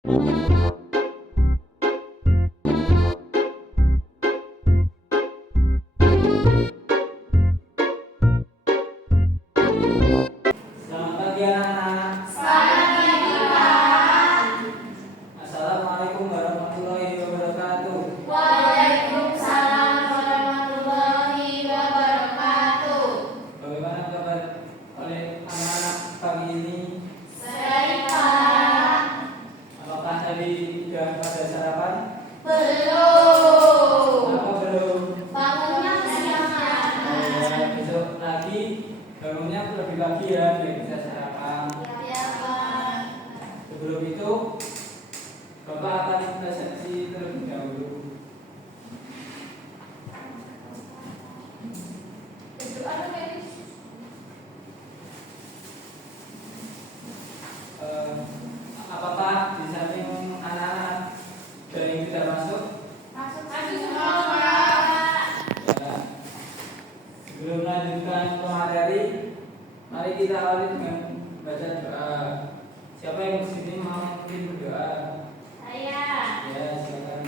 Selamat pagi anak-anak. Selamat pagi, Pak. Assalamualaikum warahmatullahi wabarakatuh. Waalaikumsalam warahmatullahi wabarakatuh. Bagaimana kabar oleh anak-anak pagi ini? Baik, Pak. Apakah tadi sudah pada sarapan? Belum. Apa belum? Bangunnya kesiangan. Ya, besok lagi bangunnya lebih pagi ya biar bisa sarapan. Ya, Pak. Sebelum itu Bapak akan presentasi terlebih dahulu. Berdoa dulu, Guys. Apakah di samping anak-anak ada yang tidak masuk? Masuk semua, Pak. Ya. Sebelum melanjutkan ke materi, mari kita awali dengan baca doa. Siapa yang di sini mau mungkin berdoa? Saya. Ya, silakan.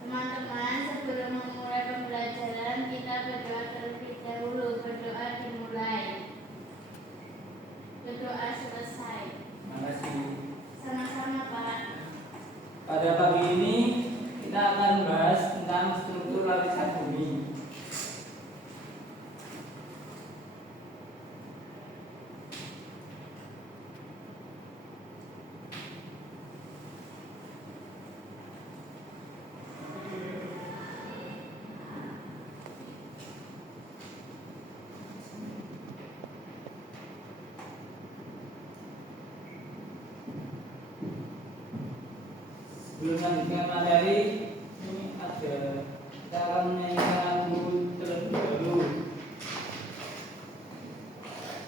Teman-teman, sebelum memulai pembelajaran, kita berdoa terlebih dahulu. Berdoa dimulai. Berdoa selesai. Terima kasih. Sama-sama, Pak. Pada pagi ini kita akan bahas tentang struktur lapisan bumi. Sebelum melanjutkan materi, ini ada kita akan menyanyikan lagu terlebih dahulu.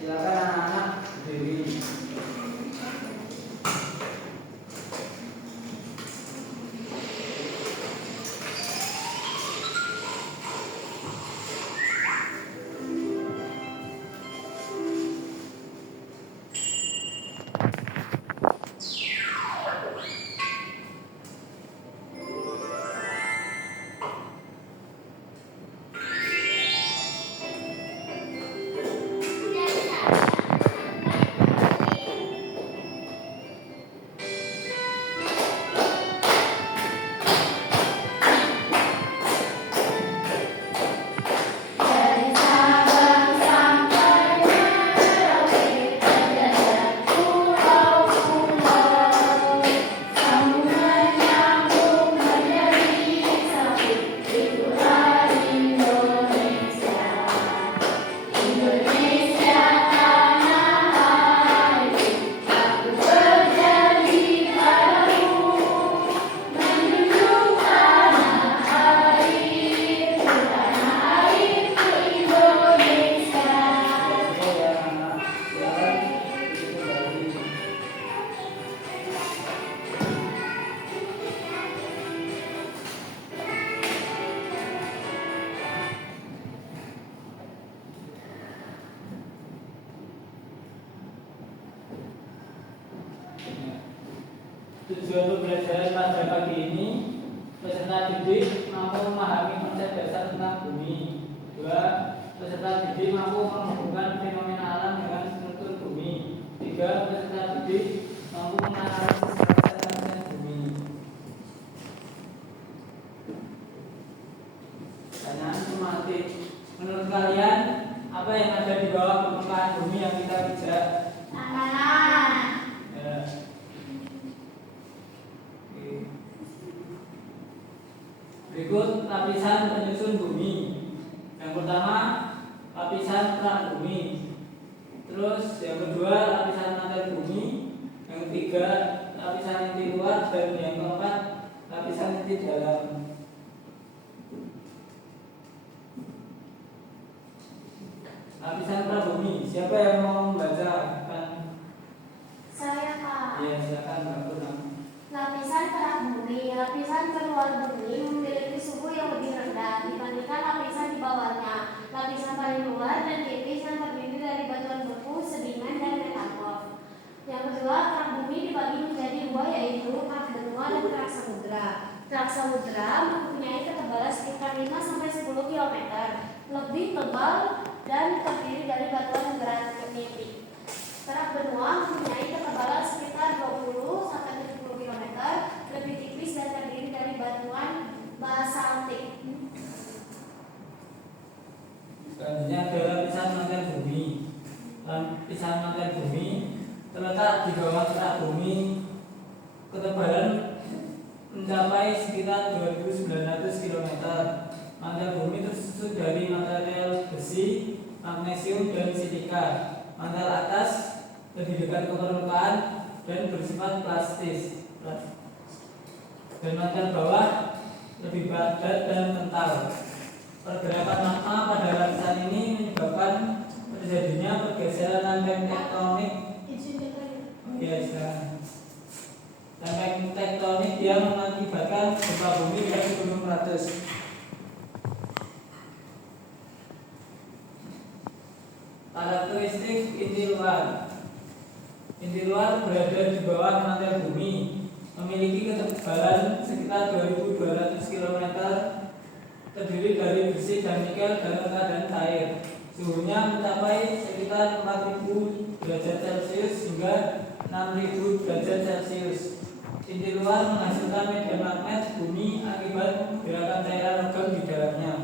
Silakan anak-anak berdiri. Dari Sabang sampai Merauke, terjadi pulau-pulau. Sambungan nyambung menjadi satu, itulah Indonesia. Indonesia tanah airku, aku berjanji padamu, menjunjung tanah airku, tanah airku Indonesia. Ya, anak-anak, silakan duduk kembali. Tujuan pembelajaran pada pagi ini, peserta didik mampu memahami konsep dasar tentang bumi. 2. Peserta didik mampu menghubungkan fenomena alam dengan struktur bumi. 3. Peserta didik mampu menganalisis proses bumi. Pertanyaan tematik. Menurut kalian, apa yang ada di bawah permukaan bumi yang kita pijak? Tanah. Ya. Oke. Berikut lapisan penyusun bumi. Yang pertama, lapisan pra bumi. Terus yang kedua, lapisan mantel bumi. Yang ketiga, lapisan inti luar. Dan yang keempat, lapisan inti dalam. Lapisan pra bumi. Siapa yang mau membaca? Saya, Pak. Ya, silakan Mbak Purnam. Lapisan kerak bumi. Lapisan keluar bumi memiliki suhu yang lebih rendah dibandingkan lapisan di bawahnya. Lapisan paling luar dan tipis yang terdiri dari batuan beku, sedimen, dan metamorf. Yang kedua, kerak bumi dibagi menjadi dua, samudra mempunyai ketebalan sekitar 5-10 km, lebih tebal dan terdiri dari batuan granitik. Kerak benua mempunyai ketebalan sekitar 20-70 km, lebih tipis dan terdiri dari batuan basaltik. Selanjutnya ada lapisan mantel bumi. Lapisan mantel bumi terletak di bawah kerak bumi, ketebalan mencapai sekitar 2.900 km. Mantel bumi tersusun dari material besi, magnesium, dan silika. Mantel atas lebih dekat ke permukaan dan bersifat plastis, dan mantel bawah lebih padat dan kental. Pergerakan magma pada lapisan ini menyebabkan terjadinya pergeseran lempeng tektonik. Lempeng tektonik yang mengakibatkan gempa bumi dan gunung meletus. Karakteristik inti luar. Inti luar berada di bawah mantel bumi, memiliki ketebalan sekitar 2.200 km, terdiri dari besi dan nikel dalam keadaan cair. Suhunya mencapai sekitar 4.000 derajat Celcius hingga 6.000 derajat Celcius. Inti luar menghasilkan medan magnet bumi akibat gerakan cairan logam di dalamnya.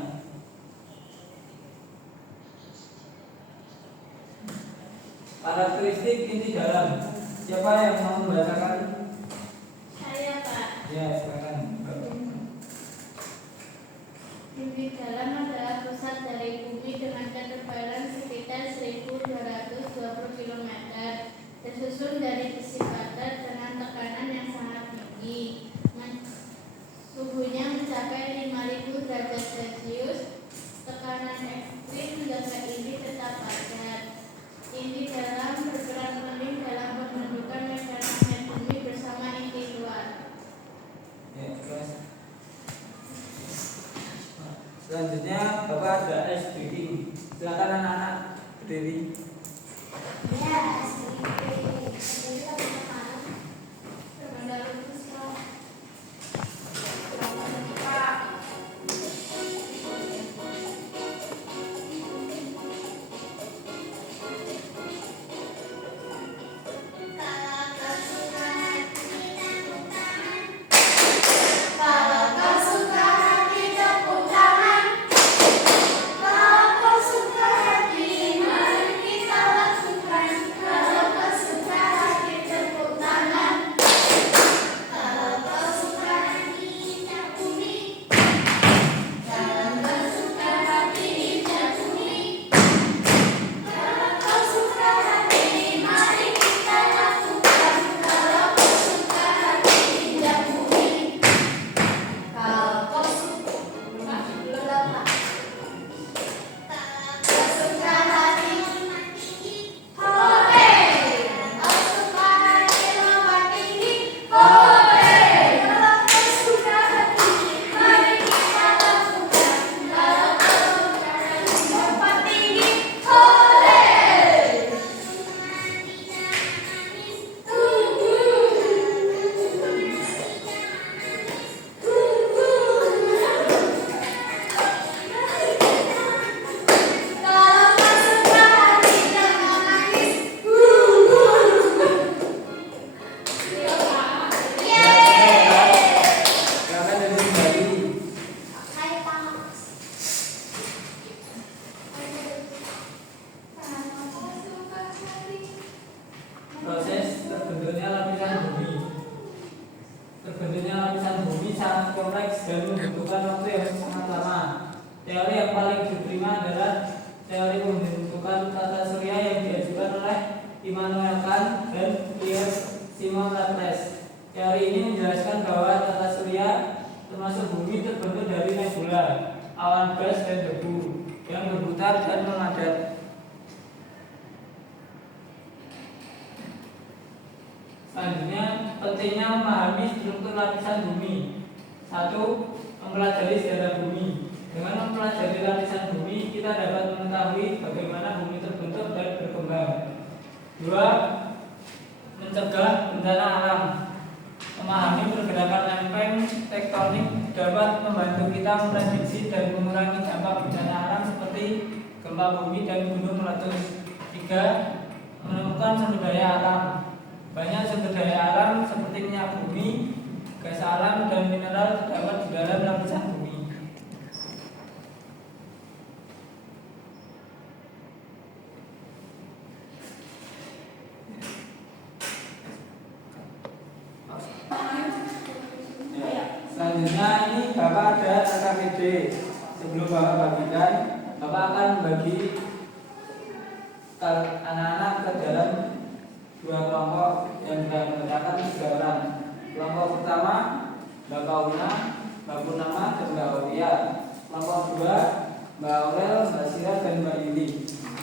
Karakteristik inti dalam. Siapa yang mau membacakan? Saya, Pak. Ya, silakan. Inti dalam adalah pusat dari bumi dengan ketebalan sekitar 1.220 km, tersusun dari besi padat dengan tekanan yang sangat tinggi. Suhunya mencapai 5.000 derajat Celcius. Tekanan ekstrim menjaga inti tetap padat. Inti dalam berperan penting dalam pembentukan medan magnet bumi bersama inti luar. Ya, terus. Selanjutnya Bapak ada ice breaking. Silakan anak-anak berdiri. Ya, sedikit. Terkendala lupus, Pak. Teori yang paling diterima adalah teori pembentukan tata surya yang diajukan oleh Immanuel Kant dan Pierre Simon Laplace. Teori ini menjelaskan bahwa tata surya termasuk bumi terbentuk dari nebula, awan gas dan debu yang berputar dan memadat. Selanjutnya, pentingnya memahami struktur lapisan bumi. 1. Mempelajari sejarah bumi. Dengan mempelajari lapisan bumi, kita dapat mengetahui bagaimana bumi terbentuk dan berkembang. 2. Mencegah bencana alam. Memahami pergerakan lempeng tektonik elektronik dapat membantu kita memprediksi dan mengurangi dampak bencana alam seperti gempa bumi dan gunung meletus. 3. Menemukan sumber daya alam. Banyak sumber daya alam seperti minyak bumi, gas alam, dan mineral terdapat di dalam lapisan bumi. Selanjutnya ini Bapak ada RKPD. Sebelum Bapak bagikan, Bapak akan membagi anak-anak ke dalam 2 kelompok yang menggunakan 3 orang. Kelompok pertama Mbak Kauna, Mbak Purnama, dan Mbak Aulia. Kelompok 2 Mbak Aurel, Mbak Sira, dan Mbak Yuli.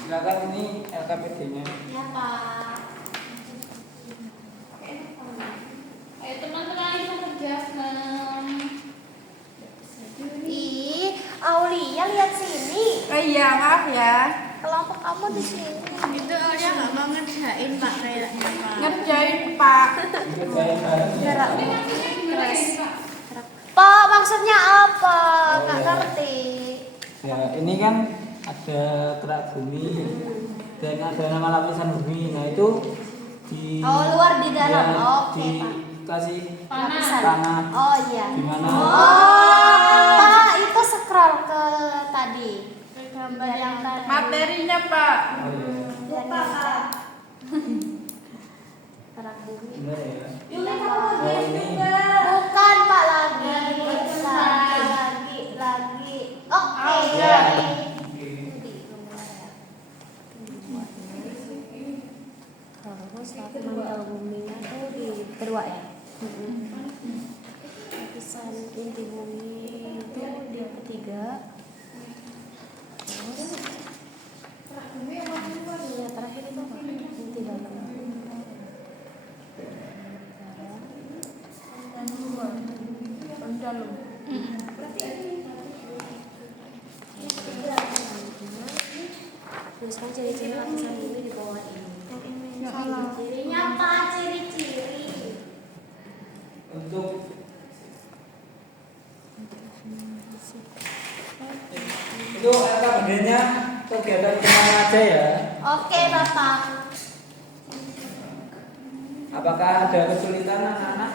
Silakan ini LKPD-nya. Ya Pak. Ayo teman-teman kita kerjakan. Ih, Aulia lihat sini. Oh iya, maaf ya. Kelompok kamu di sini. Itu Aulia nggak mau ngerjain Pak kayaknya Pak. Ngerjain Pak. Kerjain bareng ya. Gerak keras. Pak, maksudnya apa? Nggak ngerti. Ya, ini kan ada kerak bumi dan ada nama lapisan bumi. Nah, itu di Luar di dalam. ya, Oke, Pak. dikasih Lapisan. tanah. Oh iya. Gimana? Pak, itu scroll ke tadi. Gambar yang tadi. Materinya Pak. Oh iya. Lupa, Pak. Kerak bumi. Benar ya. Yuli, Oh, ini bukan Pak lagi. Lagi. Oke. ya. Terus mantel buminya tuh di kedua ya. Lapisan inti bumi itu di ketiga. Terus yang terakhir itu apa? Inti dalam. Tuliskan ciri-ciri lapisan bumi di bawah ini. Ciri-cirinya apa? Ciri-ciri. Untuk itu LKPD-nya kegiatan kemana aja ya? Oke, Bapak. Apakah ada kesulitan anak-anak?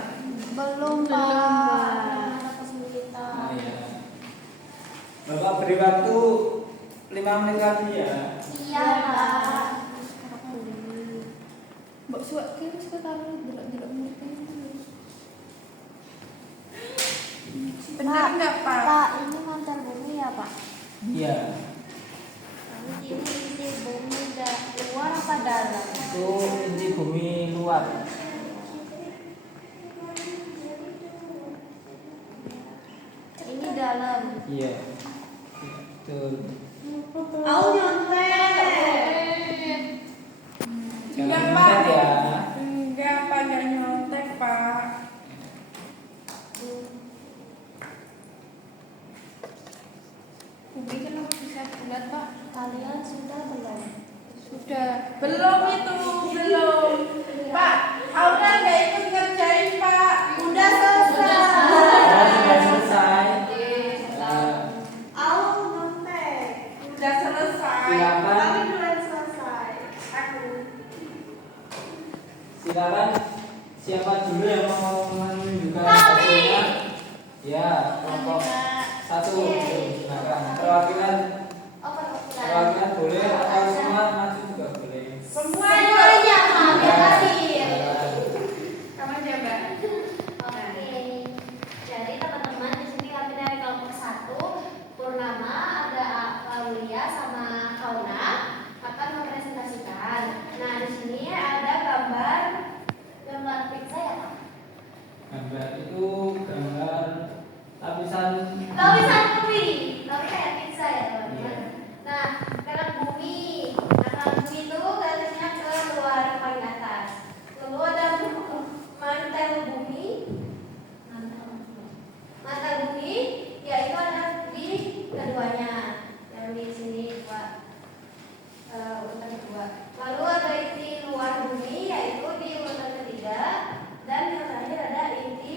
Belum, Pak. Ada kesulitan. Oh, iya. Bapak beri waktu 5 menit lagi ya. Iya, Pak. Mbak suka kayaknya suka taruh delok-delok mereka. Benar nggak Pak? Pak, ini mantel bumi ya, Pak? Iya. Ini inti bumi luar apa dalam? Itu inti bumi luar. Ini dalam. Iya. Betul. Au nyontek. Jangan Iya, nyontek Pak. ya. Enggak Pak, jangan nyontek Pak. Bumi kenapa bisa bulat Pak? Kalian sudah belum? Sudah. Belum itu, belum. Pak, Aura nggak ikut ngerjain Pak. Udah selesai. Kalau sudah selesai, Au nyontek. Udah selesai. silakan. belum selesai. Silakan. Siapa dulu yang mau menunjukkan hasilnya? Ya, kelompok 1. Silakan. Perwakilan Oh, perwakilan. perwakilan boleh atau semua maju juga boleh. Semuanya. Pak, biar hadir. Sama aja Mbak. Oke. Jadi teman-teman di sini kami dari kelompok 1 Purnama, ada Aulia sama Kauna akan mempresentasikan. Nah, di sini ada gambar pizza ya, Pak? Gambar itu gambar lapisan Bumi, tapi kayak pizza ya, teman-teman. Nah, kerak bumi. Nah, kerak bumi itu garisnya ke luar paling atas. Lalu ada mantel bumi. Mantel bumi, yaitu ada di keduanya. Yang di sini urutan kedua. Lalu ada inti luar bumi, yaitu di urutan ketiga. Dan yang terakhir ada inti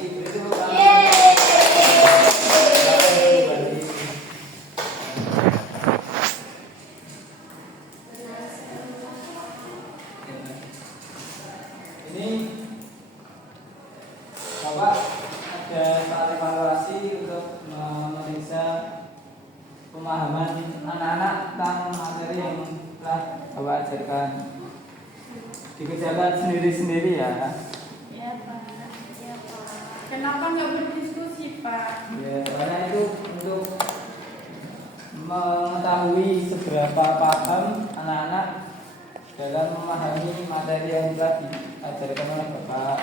kasih. Beri tepuk tangan. Ini Bapak ada soal evaluasi untuk memeriksa pemahaman anak-anak tentang materi yang telah Bapak ajarkan. Dikerjakan sendiri-sendiri ya. Ya Pak. Kenapa nggak berdiskusi Pak? Ya, soalnya itu untuk mengetahui seberapa paham anak-anak dalam memahami materi yang telah diajarkan oleh Bapak.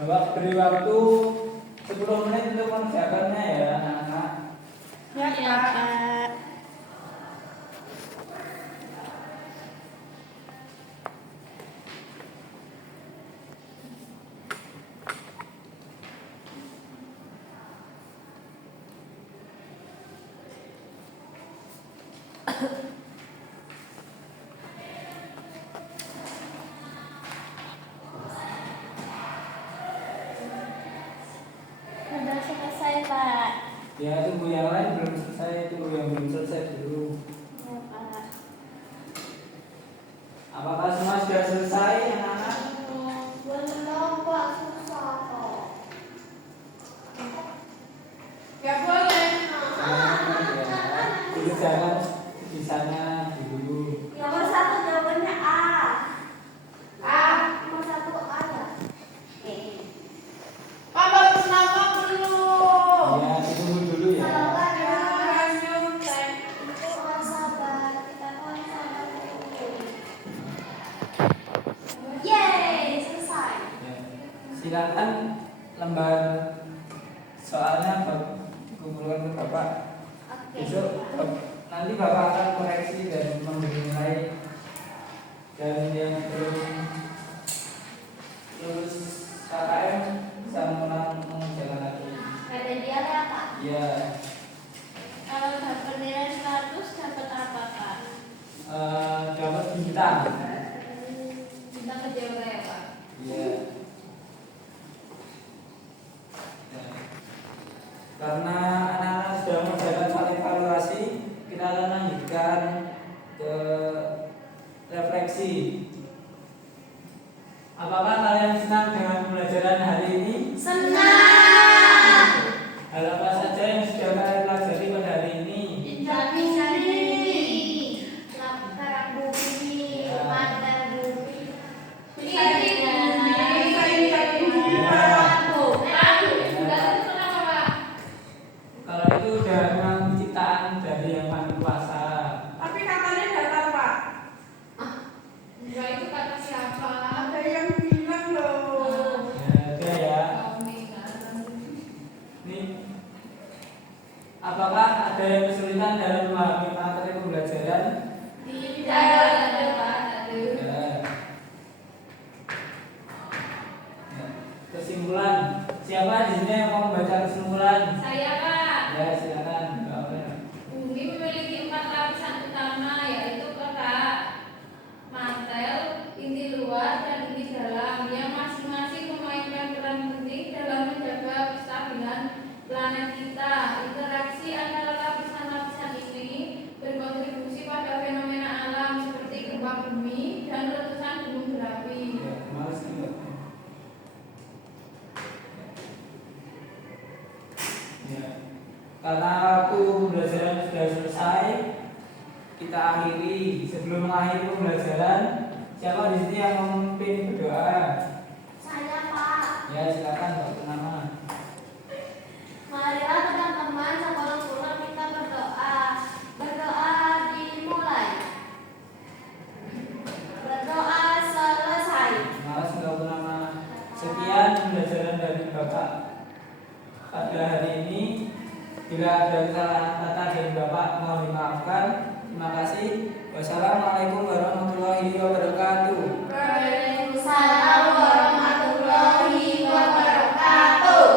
Bapak beri waktu 10 menit untuk mengerjakannya ya anak-anak. Ya Pak. Sudah selesai Pak. Ya tunggu yang lain belum selesai, tunggu yang belum selesai dulu. Ya Pak. Apakah semua sudah selesai anak-anak? Belum Pak, susah kok. Nggak boleh. Dikerjakan bisanya dulu. Nomor 1 jawabannya A. A. Nomor 1 A ya. Pak baru kenapa belum? Ya ditunggu dulu ya. Sabar ya. Nyontek. Itu orang sabar. Kita orang sabar dulu. Yeay, selesai. Ya. Silakan lembar soalnya kumpulkan ke Bapak. Oke. Besok nanti Bapak akan koreksi dan memberi nilai, dan yang belum lulus KKM bisa mengerjakan lagi. Ada dia ya Pak. Ya, Kalau dapat nilai 100 dapat apa Pak? dapat bintang. Kita kecewa ya Pak. Ya. Ya. Karena anak-anak sudah mengerjakan soal evaluasi, kita akan lanjutkan ke refleksi. Apakah kalian senang dengan pembelajaran hari ini? Senang. Hal apa saja yang sudah kalian pelajari pada hari ini? Lapisan bumi, Ya. mata bumi, Kalau itu udah memang ciptaan dari yang maha kuasa. Tapi katanya datar Pak. Enggak, itu kata siapa? Ada yang bilang loh. Ya, ada ya. Nih, apakah ada yang kesulitan dalam memahami materi pembelajaran? Tidak ada Pak. Ya. Ya. Kesimpulan. Siapa di sini yang mau membaca kesimpulan? Saya Pak. Ya, silakan. Bumi memiliki 4 lapisan utama, yaitu kerak, mantel, inti luar, dan inti dalam, yang masing-masing memainkan peran penting dalam menjaga kestabilan planet kita. Interaksi antara lapisan-lapisan ini berkontribusi pada fenomena alam seperti gempa bumi dan letusan gunung berapi. Ya, males juga. Ya. Karena waktu pembelajaran sudah selesai, kita akhiri. Sebelum mengakhiri pembelajaran, siapa di sini yang memimpin berdoa? Saya Pak. Ya, silakan Pak nama. Marilah teman-teman sebelum pulang kita berdoa. Berdoa dimulai. Berdoa selesai. Males nggak nama. Sekian pembelajaran dari Bapak pada hari ini. Bila ada kesalahan kata dari Bapak, mohon dimaafkan. Terima kasih. Wassalamualaikum warahmatullahi wabarakatuh. Waalaikumsalam warahmatullahi wabarakatuh.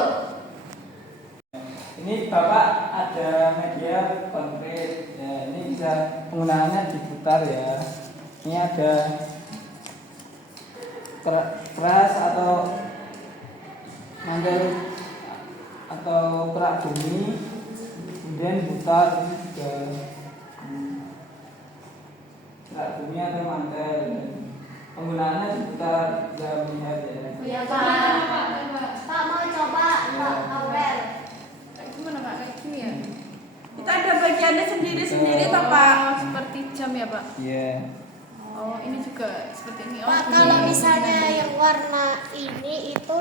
Ini Bapak ada media konkret. Ya, ini bisa penggunaannya diputar ya. Ini ada keras atau mantel atau kerak bumi, kemudian putar juga kerak bumi atau mantel. Penggunaannya diputar, bisa melihat ya. Ya Pak. Pak mau coba Pak Aurel. Gimana Pak? Kayak gini ya? Itu ada bagiannya sendiri-sendiri toh Pak? Seperti jam ya Pak? Iya. Oh ini juga seperti ini. Oh, Pak, gini. kalau misalnya yang warna ini itu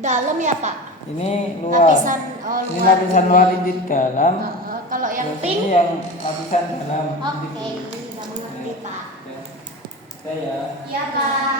dalam ya Pak? Ini luar. Ini lapisan luar ini dalam. Kalau yang Terus pink, ini yang lapisan dalam. oke, nggak mengerti Pak. Ya. Saya ya. Iya Pak.